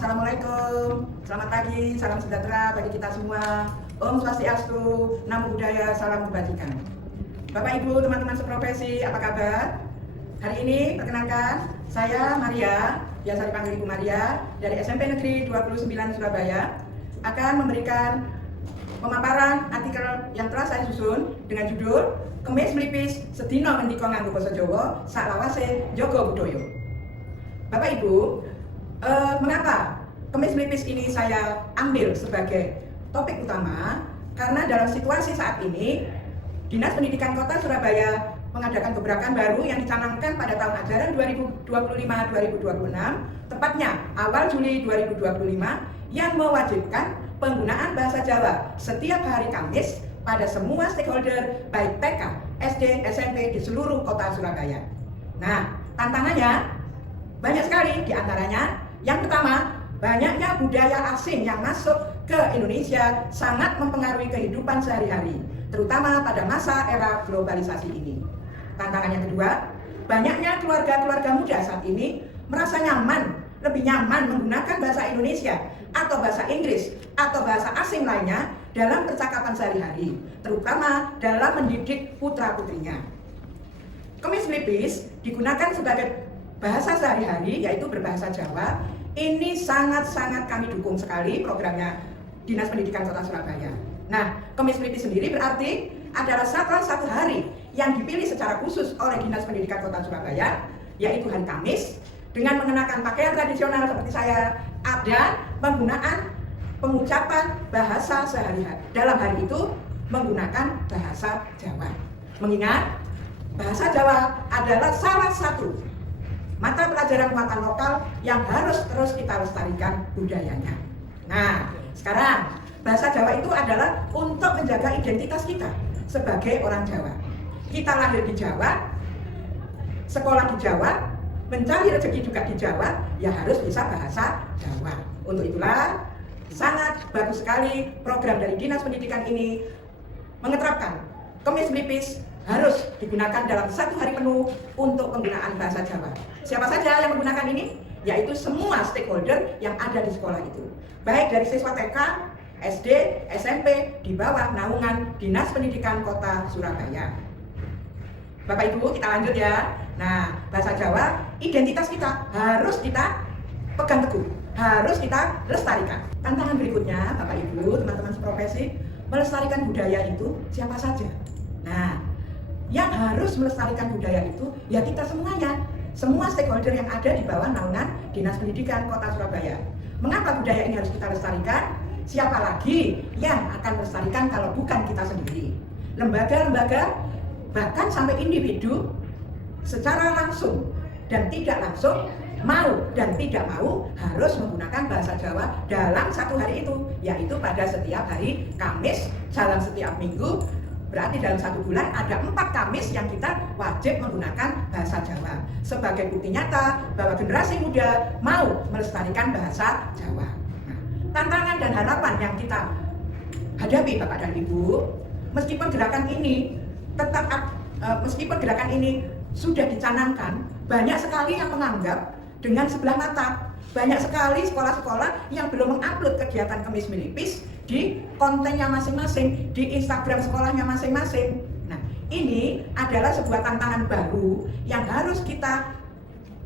Assalamualaikum, selamat pagi, salam sejahtera bagi kita semua. Om Swastiastu, Namo Buddhaya, salam kebajikan. Bapak Ibu, teman-teman seprofesi, apa kabar? Hari ini perkenalkan, saya Maria, biasa dipanggil Ibu Maria, dari SMP Negeri 29 Surabaya, akan memberikan pemaparan artikel yang telah saya susun dengan judul Kemis Melipis Sedina Ngendika Nganggo Basa Jawa Saklawase Njaga Budaya. Bapak Ibu, mengapa Kemis Melipis ini saya ambil sebagai topik utama? Karena dalam situasi saat ini Dinas Pendidikan Kota Surabaya mengadakan gebrakan baru yang dicanangkan pada tahun ajaran 2025-2026, tepatnya awal Juli 2025, yang mewajibkan penggunaan bahasa Jawa setiap hari Kamis pada semua stakeholder baik TK, SD, SMP di seluruh kota Surabaya. Nah, tantangannya banyak sekali, diantaranya yang pertama, banyaknya budaya asing yang masuk ke Indonesia sangat mempengaruhi kehidupan sehari-hari, terutama pada masa era globalisasi ini. Tantangan yang kedua, banyaknya keluarga-keluarga muda saat ini merasa lebih nyaman menggunakan bahasa Indonesia atau bahasa Inggris atau bahasa asing lainnya dalam percakapan sehari-hari, terutama dalam mendidik putra-putrinya. Kemis Melipis digunakan sebagai bahasa sehari-hari, yaitu berbahasa Jawa. Ini sangat-sangat kami dukung sekali programnya Dinas Pendidikan Kota Surabaya. Nah, Kemis Melipis sendiri berarti adalah satu hari yang dipilih secara khusus oleh Dinas Pendidikan Kota Surabaya, yaitu hari Kamis, dengan mengenakan pakaian tradisional seperti saya, dan penggunaan pengucapan bahasa sehari-hari. Dalam hari itu menggunakan bahasa Jawa. Mengingat bahasa Jawa adalah salah satu mata pelajaran muatan lokal yang harus terus kita lestarikan budayanya. Nah, sekarang bahasa Jawa itu adalah untuk menjaga identitas kita sebagai orang Jawa. Kita lahir di Jawa, sekolah di Jawa, mencari rezeki juga di Jawa, ya harus bisa bahasa Jawa. Untuk itulah sangat bagus sekali program dari Dinas Pendidikan ini mengeterapkan Kemis Melipis harus digunakan dalam satu hari penuh untuk penggunaan bahasa Jawa. Siapa saja yang menggunakan ini? Yaitu semua stakeholder yang ada di sekolah itu, baik dari siswa TK, SD, SMP di bawah naungan Dinas Pendidikan Kota Surabaya. Bapak Ibu, kita lanjut ya. Nah, bahasa Jawa, identitas kita harus kita pegang teguh, harus kita lestarikan. Tantangan berikutnya, Bapak Ibu, teman-teman seprofesi, melestarikan budaya itu siapa saja? Nah, yang harus melestarikan budaya itu ya kita semuanya, semua stakeholder yang ada di bawah naungan Dinas Pendidikan Kota Surabaya. Mengapa budaya ini harus kita lestarikan? Siapa lagi yang akan melestarikan kalau bukan kita sendiri? Lembaga-lembaga, bahkan sampai individu secara langsung dan tidak langsung, mau dan tidak mau harus menggunakan bahasa Jawa dalam satu hari itu, yaitu pada setiap hari Kamis, dalam setiap minggu. Berarti dalam satu bulan ada 4 Kamis yang kita wajib menggunakan bahasa Jawa. Sebagai bukti nyata bahwa generasi muda mau melestarikan bahasa Jawa. Nah, tantangan dan harapan yang kita hadapi Bapak dan Ibu, meskipun gerakan ini sudah dicanangkan, banyak sekali yang menganggap dengan sebelah mata. Banyak sekali sekolah-sekolah yang belum mengupload kegiatan Kemis Melipis di kontennya masing-masing, di Instagram sekolahnya masing-masing. Nah, ini adalah sebuah tantangan baru yang harus kita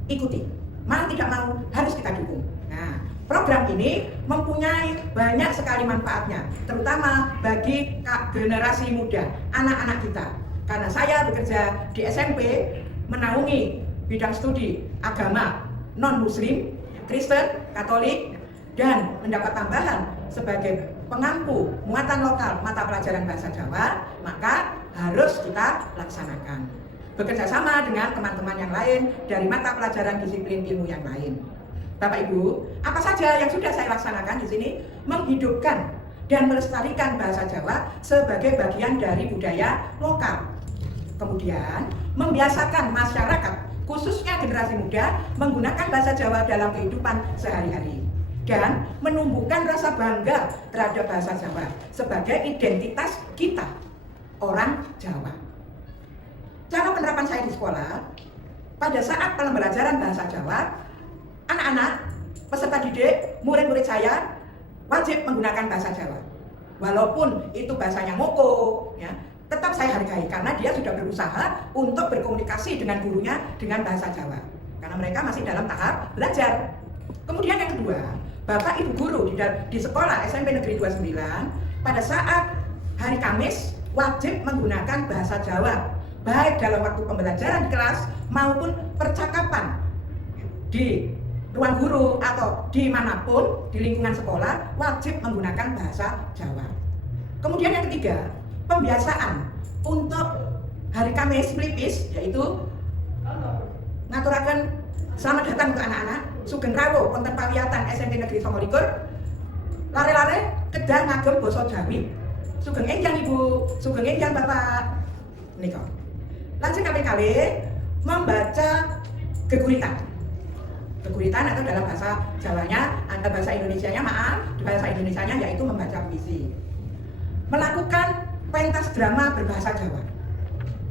ikuti. Mau tidak mau, harus kita dukung. Nah, program ini mempunyai banyak sekali manfaatnya, terutama bagi generasi muda, anak-anak kita. Karena saya bekerja di SMP, menaungi bidang studi agama non-muslim, Kristen, Katolik, dan mendapat tambahan sebagai pengampu muatan lokal mata pelajaran bahasa Jawa, maka harus kita laksanakan. Bekerja sama dengan teman-teman yang lain dari mata pelajaran disiplin ilmu yang lain. Bapak Ibu, apa saja yang sudah saya laksanakan di sini? Menghidupkan dan melestarikan bahasa Jawa sebagai bagian dari budaya lokal. Kemudian, membiasakan masyarakat, khususnya generasi muda, menggunakan bahasa Jawa dalam kehidupan sehari-hari. Dan menumbuhkan rasa bangga terhadap bahasa Jawa sebagai identitas kita, orang Jawa. Cara penerapan saya di sekolah, pada saat pembelajaran bahasa Jawa, anak-anak peserta didik, murid-murid saya wajib menggunakan bahasa Jawa. Walaupun itu bahasanya ngoko, ya, tetap saya hargai karena dia sudah berusaha untuk berkomunikasi dengan gurunya dengan bahasa Jawa. Karena mereka masih dalam tahap belajar. Kemudian yang kedua, Bapak Ibu guru di sekolah SMP Negeri 29 pada saat hari Kamis wajib menggunakan bahasa Jawa, baik dalam waktu pembelajaran di kelas maupun percakapan di ruang guru atau dimanapun di lingkungan sekolah wajib menggunakan bahasa Jawa. Kemudian yang ketiga, pembiasaan untuk hari Kamis Melipis, yaitu ngaturaken selamat datang untuk anak-anak Sugeng Rawuh wonten pawiyatan SMP Negeri 29 lare-lare kedah ngagem basa Jawi. Sugeng enjang Ibu, sugeng enjang Bapak. Menika. Lajeng kali-kali membaca geguritan. Geguritan atau dalam bahasa Jawanya, bahasa Indonesianya bahasa Indonesianya yaitu membaca puisi. Melakukan pentas drama berbahasa Jawa.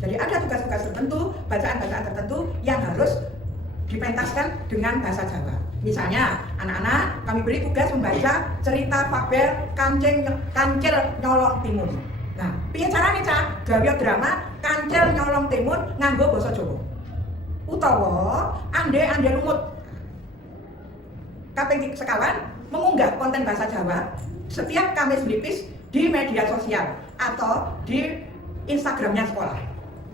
Jadi ada tugas-tugas tertentu, bacaan-bacaan tertentu yang harus dipentaskan dengan bahasa Jawa. Misalnya, anak-anak kami beri tugas membaca cerita fabel Kancil Nyolong Timun. Nah, piye carane Cak? Gawe drama Kancil Nyolong Timun nganggo basa Jawa. Utawa ande lumut. Kaping sekawan mengunggah konten bahasa Jawa setiap Kamis Melipis di media sosial atau di Instagramnya sekolah.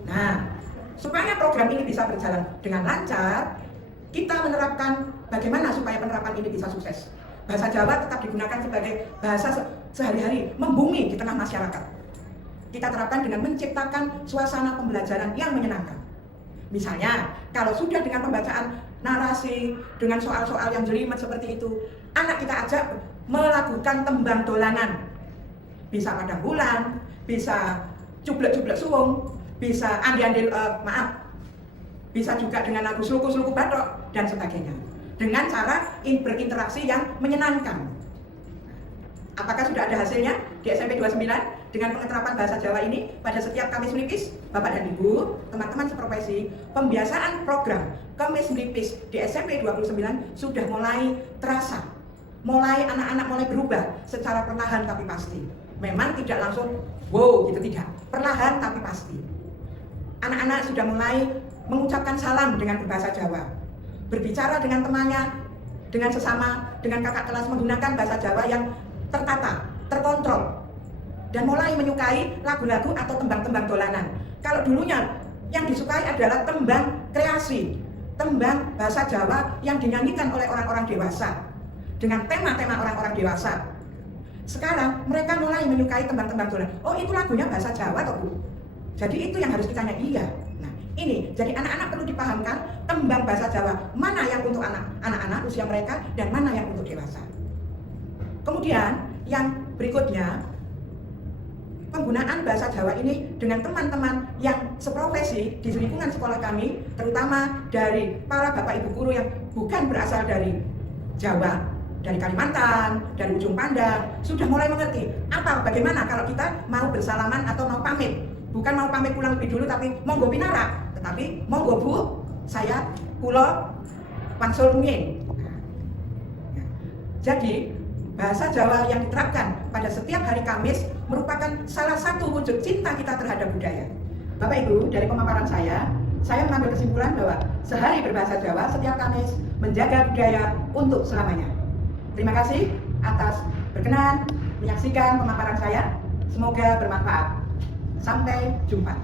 Nah, supaya program ini bisa berjalan dengan lancar, kita menerapkan bagaimana supaya penerapan ini bisa sukses. Bahasa Jawa tetap digunakan sebagai bahasa sehari-hari, membumi di tengah masyarakat. Kita terapkan dengan menciptakan suasana pembelajaran yang menyenangkan. Misalnya, kalau sudah dengan pembacaan narasi, dengan soal-soal yang jelimet seperti itu, anak kita ajak melakukan tembang dolanan. Bisa padang bulan, bisa cublek-cublek suwung, bisa bisa juga dengan lagu sluku-sluku batok dan sebagainya. Dengan cara berinteraksi yang menyenangkan. Apakah sudah ada hasilnya di SMP 29 dengan pengeterapan bahasa Jawa ini pada setiap Kamis Melipis? Bapak dan Ibu, teman-teman seprofesi, pembiasaan program Kamis Melipis di SMP 29 sudah mulai terasa. Mulai anak-anak mulai berubah secara perlahan tapi pasti. Memang tidak langsung wow gitu, tidak. Perlahan tapi pasti. Anak-anak sudah mulai mengucapkan salam dengan berbahasa Jawa, berbicara dengan temannya, dengan sesama, dengan kakak kelas menggunakan bahasa Jawa yang tertata, terkontrol, dan mulai menyukai lagu-lagu atau tembang-tembang dolanan. Kalau dulunya yang disukai adalah tembang kreasi, tembang bahasa Jawa yang dinyanyikan oleh orang-orang dewasa, dengan tema-tema orang-orang dewasa. Sekarang mereka mulai menyukai tembang-tembang dolanan. Oh, itu lagunya bahasa Jawa toh Bu? Jadi itu yang harus ditanya, iya. Ini, jadi anak-anak perlu dipahamkan tembang bahasa Jawa, mana yang untuk anak-anak usia mereka dan mana yang untuk dewasa. Kemudian yang berikutnya, penggunaan bahasa Jawa ini dengan teman-teman yang seprofesi di lingkungan sekolah kami, terutama dari para bapak ibu guru yang bukan berasal dari Jawa, dari Kalimantan, dari ujung pandang, sudah mulai mengerti bagaimana kalau kita mau bersalaman atau mau pamit. Bukan mau pamit pulang lebih dulu, tapi monggo pinara, tetapi monggo Bu, saya kula wangsul rumiyin. Jadi bahasa Jawa yang diterapkan pada setiap hari Kamis merupakan salah satu wujud cinta kita terhadap budaya. Bapak Ibu, dari pemaparan saya mengambil kesimpulan bahwa sehari berbahasa Jawa setiap Kamis menjaga budaya untuk selamanya. Terima kasih atas berkenan menyaksikan pemaparan saya. Semoga bermanfaat. Sampai jumpa.